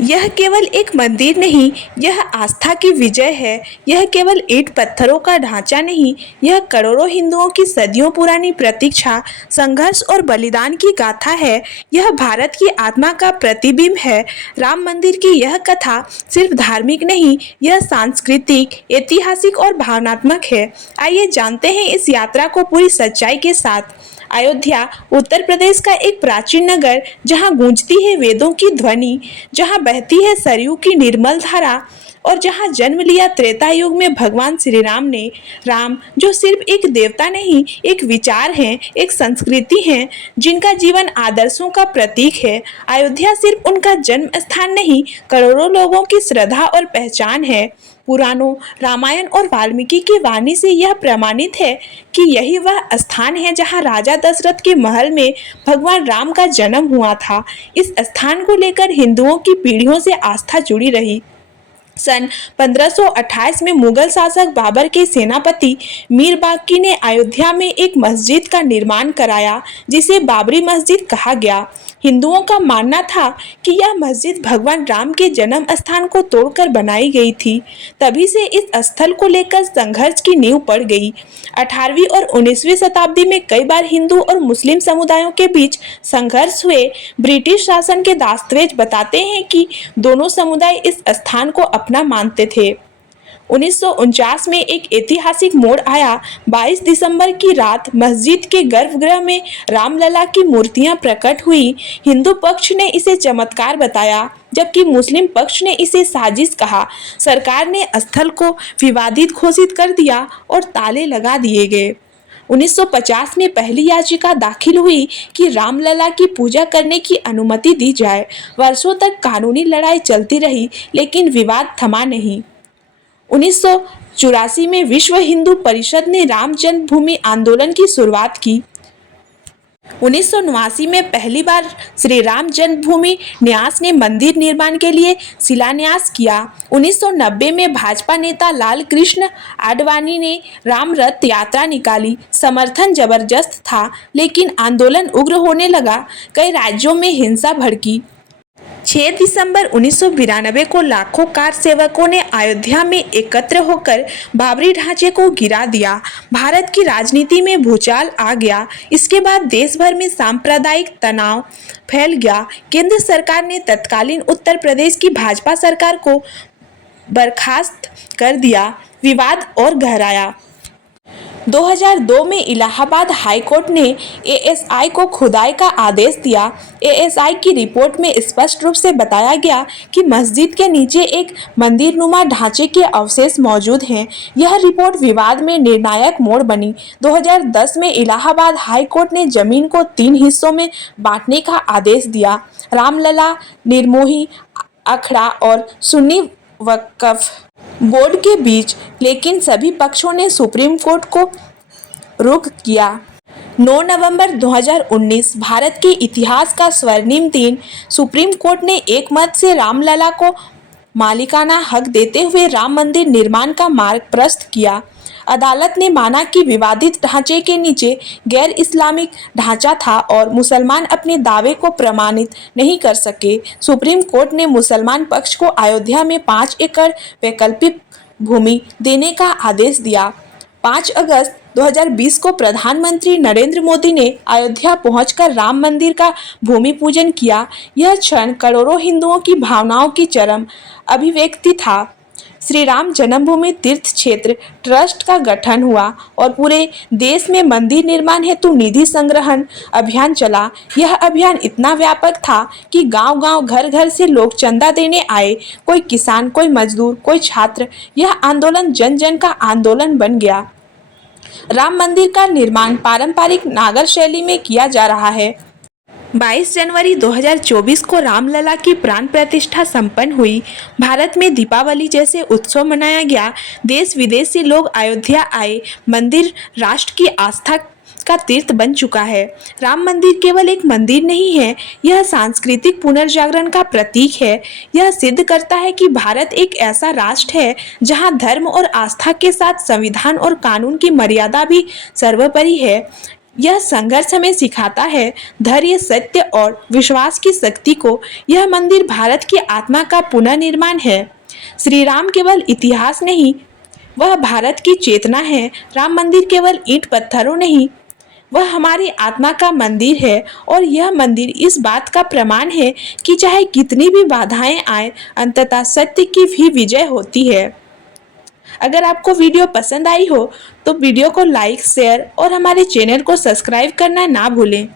यह केवल एक मंदिर नहीं, यह आस्था की विजय है। यह केवल ईंट पत्थरों का ढांचा नहीं, यह करोड़ों हिंदुओं की सदियों पुरानी प्रतीक्षा, संघर्ष और बलिदान की गाथा है। यह भारत की आत्मा का प्रतिबिंब है। राम मंदिर की यह कथा सिर्फ धार्मिक नहीं, यह सांस्कृतिक, ऐतिहासिक और भावनात्मक है। आइए जानते हैं इस यात्रा को पूरी सच्चाई के साथ। अयोध्या उत्तर प्रदेश का एक प्राचीन नगर, जहां गूंजती है वेदों की ध्वनि, जहां बहती है सरयू की निर्मल धारा और जहां जन्म लिया त्रेता युग में भगवान श्री राम ने। राम जो सिर्फ एक देवता नहीं, एक विचार है, एक संस्कृति है, जिनका जीवन आदर्शों का प्रतीक है। अयोध्या सिर्फ उनका जन्म स्थान नहीं, करोड़ों लोगों की श्रद्धा और पहचान है। पुराणों, रामायण और वाल्मीकि की वाणी से यह प्रमाणित है कि यही वह स्थान है जहां राजा दशरथ के महल में भगवान राम का जन्म हुआ था। इस स्थान को लेकर हिंदुओं की पीढ़ियों से आस्था जुड़ी रही। सन 1528 में मुगल शासक बाबर के सेनापति मीर बाकी ने अयोध्या में एक मस्जिद का निर्माण कराया, जिसे बाबरी मस्जिद कहा गया। हिंदुओं का मानना था कि यह मस्जिद भगवान राम के जन्म स्थान को तोड़कर बनाई गई थी। तभी से इस स्थल को लेकर संघर्ष की नींव पड़ गई। 18वीं और 19वीं शताब्दी में कई बार हिंदू और मुस्लिम समुदायों के बीच संघर्ष हुए। ब्रिटिश शासन के दस्तावेज बताते हैं कि दोनों समुदाय इस स्थान को अपना मानते थे। 1949 में एक ऐतिहासिक मोड़ आया। 22 दिसंबर की रात मस्जिद के गर्भगृह में रामलला की मूर्तियां प्रकट हुई। हिंदू पक्ष ने इसे चमत्कार बताया, जबकि मुस्लिम पक्ष ने इसे साजिश कहा। सरकार ने स्थल को विवादित घोषित कर दिया और ताले लगा दिए गए। 1950 में पहली याचिका दाखिल हुई कि रामलला की पूजा करने की अनुमति दी जाए। वर्षों तक कानूनी लड़ाई चलती रही, लेकिन विवाद थमा नहीं। 1984 में विश्व हिंदू परिषद ने राम जन्मभूमि आंदोलन की शुरुआत की। 1989 में पहली बार श्री राम जन्मभूमि न्यास ने मंदिर निर्माण के लिए शिलान्यास किया। 1990 में भाजपा नेता लाल कृष्ण आडवाणी ने राम रथ यात्रा निकाली। समर्थन जबरदस्त था, लेकिन आंदोलन उग्र होने लगा। कई राज्यों में हिंसा भड़की। 6 दिसंबर 1992 को लाखों कार सेवकों ने अयोध्या में एकत्र होकर बाबरी ढांचे को गिरा दिया। भारत की राजनीति में भूचाल आ गया। इसके बाद देश भर में सांप्रदायिक तनाव फैल गया। केंद्र सरकार ने तत्कालीन उत्तर प्रदेश की भाजपा सरकार को बर्खास्त कर दिया। विवाद और गहराया। 2002 में इलाहाबाद हाई कोर्ट ने एएसआई को खुदाई का आदेश दिया। एएसआई की रिपोर्ट में स्पष्ट रूप से बताया गया कि मस्जिद के नीचे एक मंदिरनुमा ढांचे के अवशेष मौजूद हैं। यह रिपोर्ट विवाद में निर्णायक मोड़ बनी। 2010 में इलाहाबाद हाई कोर्ट ने जमीन को 3 हिस्सों में बांटने का आदेश दिया। रामलला, निर्मोही अखड़ा और सुन्नी वक्फ बोर्ड के बीच, लेकिन सभी पक्षों ने सुप्रीम कोर्ट को रुख किया। 9 नवंबर 2019 भारत के इतिहास का स्वर्णिम दिन। सुप्रीम कोर्ट ने एक मत से रामलला को मालिकाना हक देते हुए राम मंदिर निर्माण का मार्ग प्रशस्त किया। अदालत ने माना कि विवादित ढांचे के नीचे गैर इस्लामिक ढांचा था और मुसलमान अपने दावे को प्रमाणित नहीं कर सके। सुप्रीम कोर्ट ने मुसलमान पक्ष को अयोध्या में 5 एकड़ वैकल्पिक भूमि देने का आदेश दिया। 5 अगस्त 2020 को प्रधानमंत्री नरेंद्र मोदी ने अयोध्या पहुंचकर राम मंदिर का भूमि पूजन किया। यह क्षण करोड़ों हिंदुओं की भावनाओं की चरम अभिव्यक्ति था। श्री राम जन्मभूमि तीर्थ क्षेत्र ट्रस्ट का गठन हुआ और पूरे देश में मंदिर निर्माण हेतु निधि संग्रहण अभियान चला। यह अभियान इतना व्यापक था कि गांव-गांव, घर-घर से लोग चंदा देने आए। कोई किसान, कोई मजदूर, कोई छात्र। यह आंदोलन जन-जन का आंदोलन बन गया। राम मंदिर का निर्माण पारंपरिक नागर शैली में किया जा रहा है। 22 जनवरी 2024 को रामलला की प्राण प्रतिष्ठा संपन्न हुई। भारत में दीपावली जैसे उत्सव मनाया गया। देश विदेश से लोग अयोध्या आए। मंदिर राष्ट्र की आस्था का तीर्थ बन चुका है। राम मंदिर केवल एक मंदिर नहीं है, यह सांस्कृतिक पुनर्जागरण का प्रतीक है। यह सिद्ध करता है कि भारत एक ऐसा राष्ट्र है जहां धर्म और आस्था के साथ संविधान और कानून की मर्यादा भी सर्वोपरि है। यह संघर्ष हमें सिखाता है धैर्य, सत्य और विश्वास की शक्ति को। यह मंदिर भारत की आत्मा का पुनर्निर्माण है। श्री राम केवल इतिहास नहीं, वह भारत की चेतना है। राम मंदिर केवल ईंट पत्थरों नहीं, वह हमारी आत्मा का मंदिर है। और यह मंदिर इस बात का प्रमाण है कि चाहे कितनी भी बाधाएं आए, अंततः सत्य की भी विजय होती है। अगर आपको वीडियो पसंद आई हो तो वीडियो को लाइक, शेयर और हमारे चैनल को सब्सक्राइब करना ना भूलें।